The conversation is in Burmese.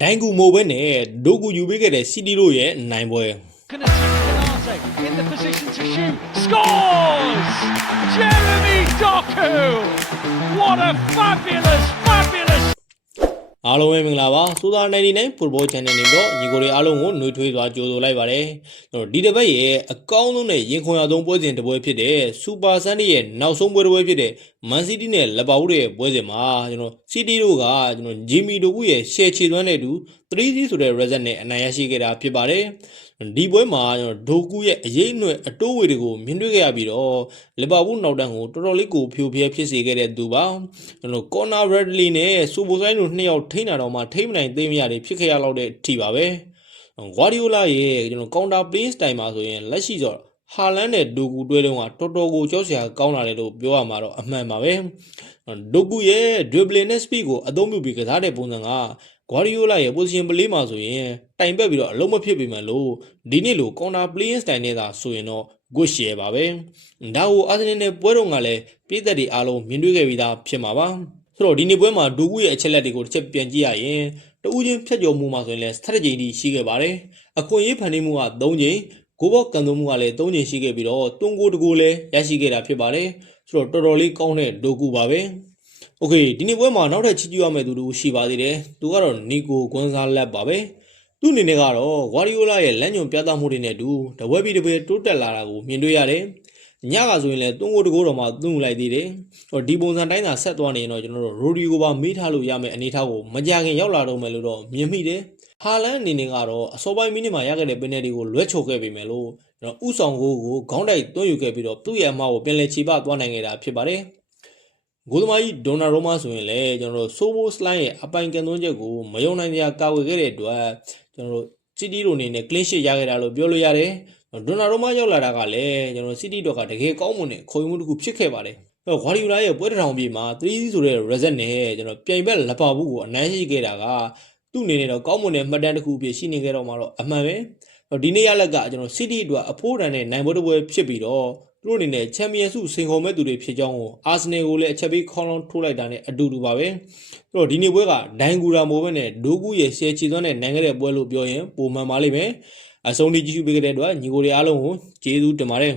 ဒိုင်ကူမိုဘဲနဲ့ဒိုကူယူပေးခဲ့တဲ့စီတီတို့ရဲ့နိုင်ပွဲ in the position to shoot, scores! Jeremy Doku! What a fabulous အားလုံးပဲမင်္ဂလာပါစိုးသား99 football channel နဲ့တော့ညီကိုတွေအားလုံးကိုနှွေးထွေးစွာကြိုဆိုလိုက်ပါတယ်ကျွန်တော်ဒီတစ်ပတ်ရဲ့အကောင်းဆုံးနဲ့ရင်ခွင်ရဆုံးပွဲစဉ်တစ်ပွဲဖြစ်တဲ့စူပါဆန်ဒေးရဲ့နောက်ဆုံးပွဲတစ်ပွဲဖြစ်တဲ့မန်စီးတီးနဲ့လက်ပါဝူးရဲ့ပွဲစဉ်မှာကျွန်တော်စီးတီးတို့ကကျွန်တော်ဂျီမီဒိုကူရဲ့ရှယ်ချေသွမ်းတဲ့သူ 3-0 ဆိုတဲ့ result နဲ့အနိုင်ရရှိခဲ့တာဖြစ်ပါတယ်ဒီပွဲမှာကျွန်တော်ဒိုကူရဲ့အရေးအနှွဲ့အတိုးဝေတွေကိုမြင်တွေ့ခဲ့ရပြီးတော့လီဗာပူးနောက်တန်းကိုတော်တော်လေးကိုဖြိုဖျက်ဖြစ်စေခဲ့တဲ့သူပါကျွန်တော်ကော်နာဘရက်ဒလီနဲ့စူပိုဆိုင်တို့နှစ်ယောက်ထိန်းတာတော့မှထိမ့်မနိုင်သိမ်းမရတွေဖြစ်ခဲ့ရလောက်တဲ့အထိပါပဲဂွာဒီယိုလာရဲ့ကျွန်တော်ကောင်တာပလေးစတိုင်မှာဆိုရင်လက်ရှိဆိုဟာလန်နဲ့ဒိုကူတွဲလုံးကတော်တော်ကိုကြောက်စရာကောင်းလာတယ်လို့ပြောရမှာတော့အမှန်ပါပဲဒိုကူရဲ့ dribbling နဲ့ speed ကိုအသုံးပြုပြီးကစားတဲ့ပုံစံကဂွာဒီယိုလာရဲ့ position play မှာဆိုရင်တိုင်ပက်ပြီးတော့အလုံးမဖြစ်ပေမဲ့လို့ဒီနေ့လို counter playing style နဲ့သာဆိုရင်တော့ good share ပါပဲဒါကိုအာဆင်နယ်နဲ့ပွဲတော်ကလည်းပြည်သက်တွေအားလုံးမြင်တွေ့ခဲ့ပြီးသားဖြစ်မှာပါဆိုတော့ဒီနေ့ပွဲမှာဒိုကူရဲ့အချက်လက်တွေကိုတစ်ချက်ပြန်ကြည့်ရရင်တဦးချင်းဖြတ်ကျော်မှုမှာဆိုရင်လည်း strategy တိရှိခဲ့ပါတယ်အခွင့်အရေးဖန်တီးမှုက3ချိန်ဂိုးဘောကန်သွင်းမှုကလည်း3ချိန်ရှိခဲ့ပြီးတော့တွန်းကိုတကူလည်းရရှိခဲ့တာဖြစ်ပါတယ်ဆိုတော့တော်တော်လေးကောင်းတဲ့ဒိုကူပါပဲโอเคဒီနေ့ပွဲမှာနောက်ထပ်ချီးကျူးရမယ့်သူတို့ရှိပါသေးတယ်သူကတော့နီကိုဂွန်ဆာလက်ပါပဲသူ့အနေနဲ့ကတော့ဂွာဒီယိုလာရဲ့လမ်းညွန်ပြသမှုတွေနဲ့တူတပွဲပြီးတပွဲတိုးတက်လာတာကိုမြင်တွေ့ရတယ်ညကဆိုရင်လည်းတွန်းကိုတကိုးတော်မှာသွင်းလိုက်သေးတယ်ဒီပုံစံတိုင်းသာဆက်သွားနေရင်တော့ကျွန်တော်တို့ရိုဒီဂိုပါမေးထားလို့ရမယ့်အနေအထားကိုမကြခင်ရောက်လာတော့မယ်လို့တော့မြင်မိတယ်ဟာလန်အနေနဲ့ကတော့အစောပိုင်းမိနစ်မှာရခဲ့တဲ့ပင်နယ်တီကိုလွဲချိုခဲ့ပေမဲ့လို့ကျွန်တော်ဥဆောင်ကိုခေါင်းတိုက်သွင်းယူခဲ့ပြီးတော့သူ့ရဲ့အမှားကိုပြန်လည်ခြေပသွားနိုင်ခဲ့တာဖြစ်ပါတယ်ဂိုးသမားကြီးဒိုနာရိုမာဆိုရင်လည်းကျွန်တော်တို့ဆိုဘိုစလိုင်းရဲ့အပိုင်ကန်သွင်းချက်ကိုမယုံနိုင်စရာကာဝယ်ခဲ့တဲ့အတွက်ကျွန်တော်တို့စီတီတို့အနေနဲ့ clean sheet ရခဲ့တာလို့ပြောလို့ရတယ်ဒိုနာရိုမာရောက်လာတာကလည်းကျွန်တော်စီတီတို့ကတကယ်ကောင်းမွန်တဲ့ခေါ်ယူမှုတစ်ခုဖြစ်ခဲ့ပါတယ်ဂွာဒီယိုလာရဲ့ပွဲတစ်ထောင်ပြေမှာ3-0ဆိုတဲ့ result နဲ့ကျွန်တော်ပြိုင်ဘက်လက်ပါဘူးကိုအနိုင်ရှိခဲ့တာကသူ့အနေနဲ့တော့ကောင်းမွန်တဲ့မှတ်တမ်းတစ်ခုဖြစ်ရှိနေခဲ့တော့မှတော့အမှန်ပဲဒီနေ့ရလက်ကကျွန်တော်စီတီအတွက်အဖိုးတန်တဲ့နိုင်ပွဲတစ်ပွဲဖြစ်ပြီးတော့သူတို့အနေနဲ့ချန်ပီယံဆုစိန်ခေါ်မဲ့သူတွေဖြစ်ကြောင်းကိုအာဆင်နယ်ကိုလည်းအချက်ပေးခေါင်းလောင်းထိုးလိုက်တာနဲ့အတူတူပါပဲအဲ့တော့ဒီနေ့ပွဲကဒိုင်ဂူရာမိုဘဲနဲ့ဒိုကူရဲ့ရှယ်ချီသွန်းတဲ့နိုင်ခဲ့တဲ့ပွဲလို့ပြောရင်ပုံမှန်ပါလိမ့်မယ်အဆုံးထိကြည့်ရှုပေးခဲ့တဲ့အတွက်ညီကိုတွေအားလုံးကိုကျေးဇူးတင်ပါတယ်